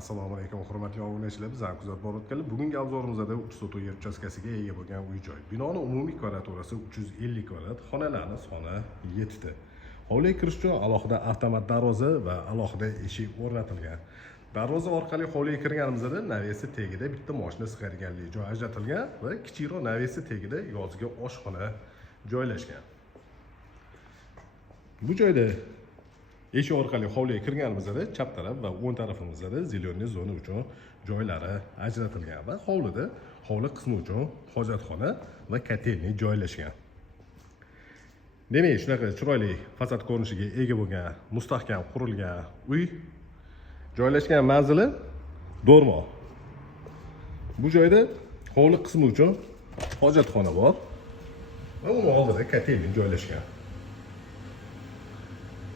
Assalomu alaykum hurmatli obunachilar, bizlarni kuzatib borayotganlar. Bugungi obzorimizda 3 sotuv yer uchastkasiga ega bo'lgan uy-joy. Binoning umumiy kvadraturasi 350 kvadrat, xonalarning soni 7 ta. Hovliga kirish uchun alohida avtomat darvoza va alohida eshik o'rnatilgan. Darvoza orqali hovliga kirganimizda navesi tagida bitta mashina sig'adiganlik joy ajratilgan va kichikroq navesi tagida yozgi oshxona joylashgan. Bu joyda eshik orqali hovliga kirganimizda chap taraf va o'ng tarafimizda zelyoniy zona uchun joylari ajratilgan va hovli qismi uchun hojatxona va kotelniy joylashgan. Demak, shunaqa chiroyli fasad ko'rinishiga ega bo'lgan, mustahkam qurilgan uy joylashgan manzili Do'rmoq. Bu joyda hovli qismi uchun hojatxona bor va uning oldida kotelniy joylashgan.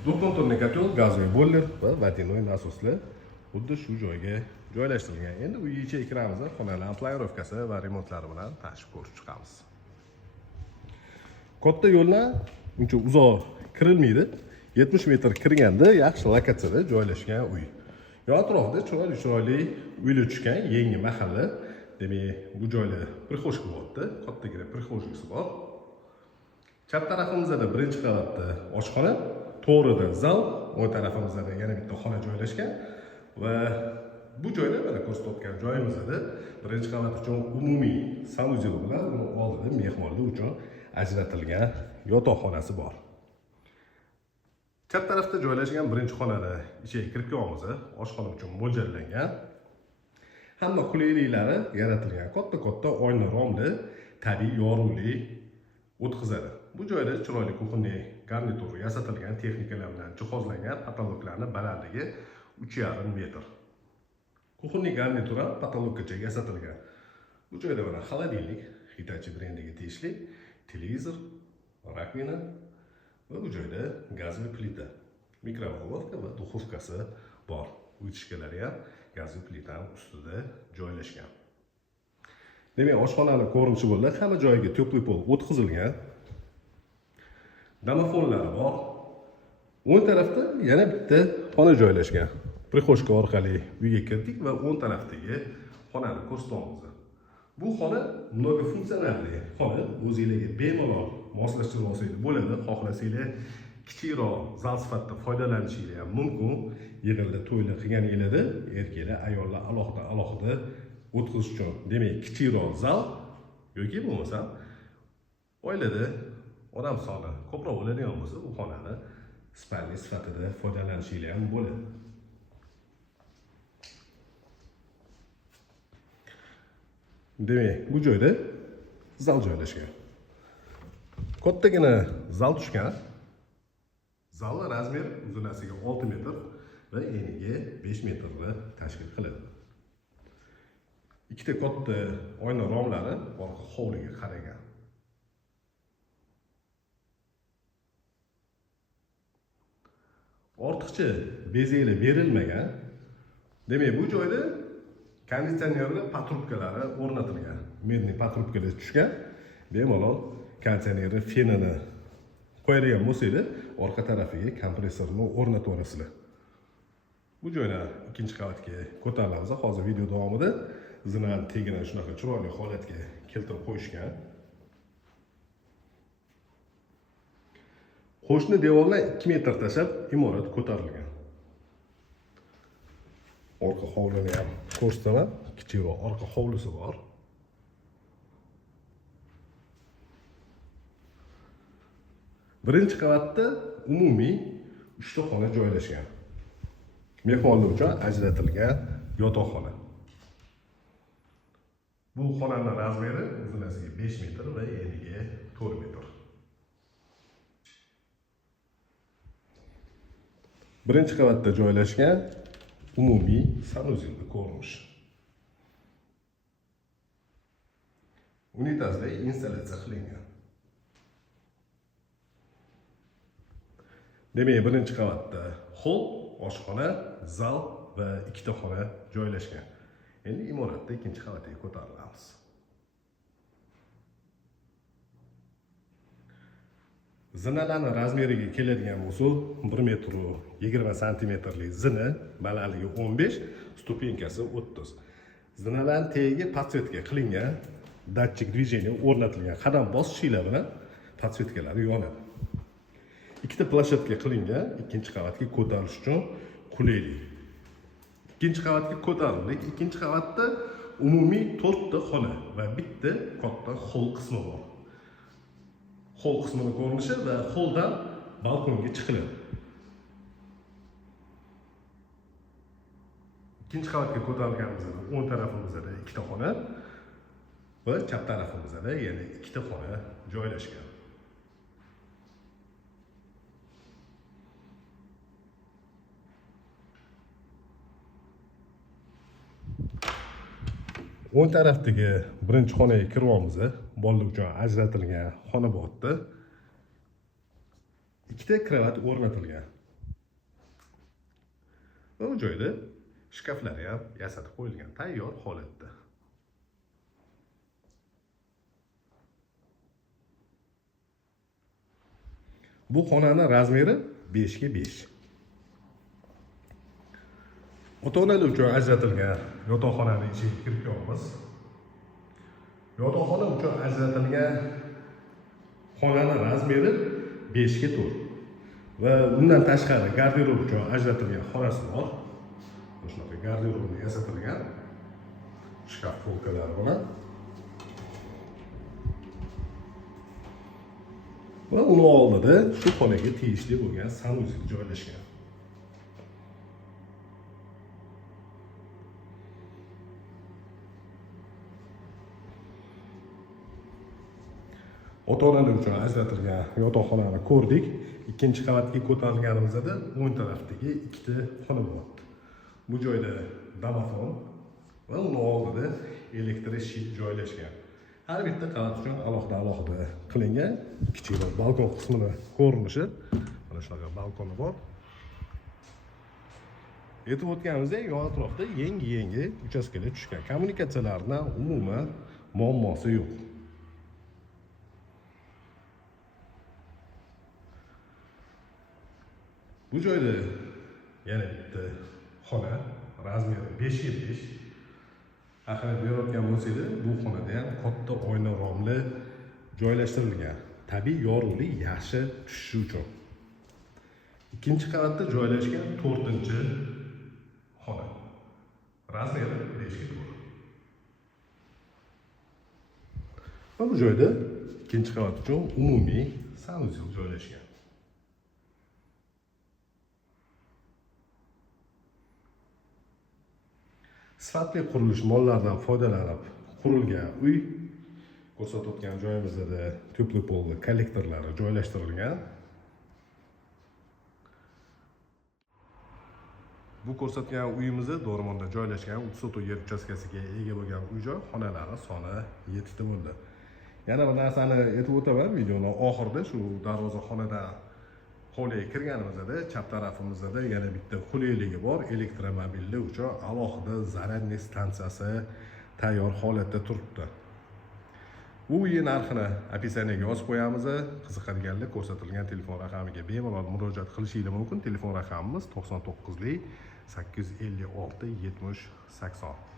Duxkonturniy kotel, gazli boiler va vodяной nasoslar xuddi shu joyga joylashtirilgan. Endi uy ichiga kiramiz, xonalarning planirovkasi va remontlari bilan tanishib ko'rib chiqamiz. Katta yo'ldan uncha uzoq kirilmaydi. 70 metr kirganda yaxshi lokatsiyada joylashgan uy. Yon atrofida chiroyli uylar tushgan yangi mahalla. Demak, bu joyda prixoshka bo'pti. Kattagina prixoshkasi bor. Chap tarafimizda birinchi qavatda oshxona, to'g'rida zal, o'ng tarafimizda yana bitta xona joylashgan va bu joyda mana ko'rsatgan joyimizda birinchi qavat uchun umumiy sanuzel bilan uni oldida mehmonlar uchun ajratilgan yotoqxonasi bor. Chap tarafda joylashgan birinchi xonada ichiga kirib kelamiz. Oshxona uchun mo'ljallangan. Hamma qulayliklari yaratilgan. Katta oyna romli tabiiy yorug'lik o'tkazadi. Bu joyda chiroyli kuxonniy garnitur yasatilgan, texnikalar bilan jihozlangan, patologlarning balandligi 3,5 metr. Kuxonniy garnitur ham patologgacha yasatilgan. Bu joyda mana xolodilnik, Hitachi brendiga tegishli, televizor, rakvina va bu joyda gazli plita, mikrovolnovka va duxovkasi bor. Uyutishkalari ham gazli plitaning ustida joylashgan. Demak, oshxonaning ko'rinishi bo'ldi. Hamma joyiga tepli pol o'tkazilgan. Domofonlari bor. O'ng tarafda yana bitta xona joylashgan. Prixoshka orqali uyga kirdik va o'ng tarafdagi xonani ko'rsatamiz. Bu xona mnogofunktsionalli xona, o'zingizga bemalol moslashtirib olsangiz bo'ladi. Xohlasanglar kichikroq zal sifatida foydalanishingiz ham mumkin. Yig'inlar, to'ylar qilganingizda erkaklar, ayollar alohida o'tkazish uchun, demak, kichikroq zal yoki bo'lmasam oilada odam soni ko'proq bo'ladigan bo'lsa, bu xonani spalniy sifatida foydalanishingiz ham bo'ladi. Demak, bu joyda zal joylashgan. Kattagina zal tushgan. Zalning razmeri uzunasiga 6 metr va eniga 5 metrni tashkil qiladi. Ikkita katta oyna romlari orqa hovliga qaragan. Ortiqcha bezaklar berilmagan. Demak, bu joyda konditsionerli patrubkalari o'rnatilgan. Medniy patrubkalar tushgan. Bemalol konditsionerni fenini qo'yadigan bo'lsangiz, orqa tarafiga kompressorni o'rnatib olasizlar. Bu joyni ikkinchi qavatga ko'tarilamiz. Hozir video davomida zinani tegini shunaqa chiroyli holatga keltirib qo'yishgan. Qo'shni devordan 2 metr tashlab imorat ko'tarilgan. Orqa hovlini ham ko'rsataman. Kichikroq orqa hovlisi bor. Birinchi qavatda umumiy 3 ta xona joylashgan. Mehmonlar uchun ajratilgan yotoqxona. Bu xonaning razmeri uzunasiga 5 metr va eniga 4 metr. Birinchi qavatda joylashgan umumiy sanuzelli ko'rinish. Unitazda installyatsiya qilingan. Demak, birinchi qavatda hol, oshxona, zal va ikkita xona joylashgan. Endi imoratda ikkinchi qavatga ko'tarilamiz. Zinalarni razmeriga keladigan bo'lsa, 1 m 20 cm zina, balandligi 15, stupenkasi 30. Zinalarning tagiga podsvetka qilingan, datchik движения o'rnatilgan. Qadam bosishinglar bilan podsvetkalar yonadi. Ikkita plashatka qilingan, ikkinchi qavatga ko'tarilish uchun qulaylik. Ikkinchi qavatga ko'tarildik. Ikkinchi qavatda umumiy 4 ta xona va bitta katta hol qismi bor. Hol qismini ko'rinishi va holdan balkonga chiqiladi. Ikkinchi qavatga ko'tarilganimizda o'ng tarafimizda ikkita xona va chap tarafimizda yana ikkita xona joylashgan. O'ng tarafdagi birinchi xonaga kiryapmiz. Bolalar uchun ajratilgan xona bor yerda. Ikkita kravat o'rnatilgan. Va bu joyda shkaflar ham yasatib qo'yilgan, tayyor holatda. Bu xonaning razmeri 5 ga 5. Ota-onalar uchun ajratilgan yotoqxonaning ichiga kirib ko'ramiz. Yotoqxona uchun ajratilgan xonaning razmeri 5 ga 4. Va bundan tashqari garderob uchun ajratilgan xonasi bor. Shunaqa garderobni yasatilgan shkaf polkalari bilan. Va uni oldida shu xonaga tegishli bo'lgan sanuzel joylashgan. Ota-onalar uchun ajratilgan yotoqxonani ko'rdik. Ikkinchi qavatga ko'tarilganimizda o'ng tarafdagi ikkita xona bor. Bu joyda domofon va uni oldida elektr shit joylashgan. Har bitta qavat uchun alohida qilingan kichik balkon qismini ko'rinishi. Mana shunaqa balkoni bor. Aytib o'tganimizdek, yon atrofda yangi uchastkalar tushgan. Kommunikatsiyalardan umuman muammosi yo'q. Bu joyda yana bitta xona, razmeri 5 ga 5. Ahamiyat berayotgan bo'lsangiz, bu xonada ham katta oyna romli joylashtirilgan. Tabiiy yorug'lik yaxshi tushishi uchun. Ikkinchi qavatda joylashgan 4-xona. Razmeri 5 ga 4. Va bu joyda ikkinchi qavat uchun umumiy sanuzel joylashgan. Sifatli qurilish mollaridan foydalanib qurilgan uy. Ko'rsatayotgan joyimizda tepli polli kollektorlari joylashtirilgan. Bu ko'rsatgan uyimizda Do'rmonda joylashgan 30 yer uchastkasiga ega bo'lgan uy-joy xonalari soni 7 ta bo'ldi. Yana bir narsani aytib o'taman, videoning oxirida shu darvozaxonadan hovliga kirganimizda chap tarafimizda yana bitta qulayligi bor. Elektromobillar uchun alohida zaryadniy stansiyasi tayyor holatda turibdi. Bu uy narxini описаниеga yozib qo'yamiz. Qiziqadiganlar ko'rsatilgan telefon raqamiga bemalol murojaat qilishingiz mumkin. Telefon raqamimiz 99 856 70 80.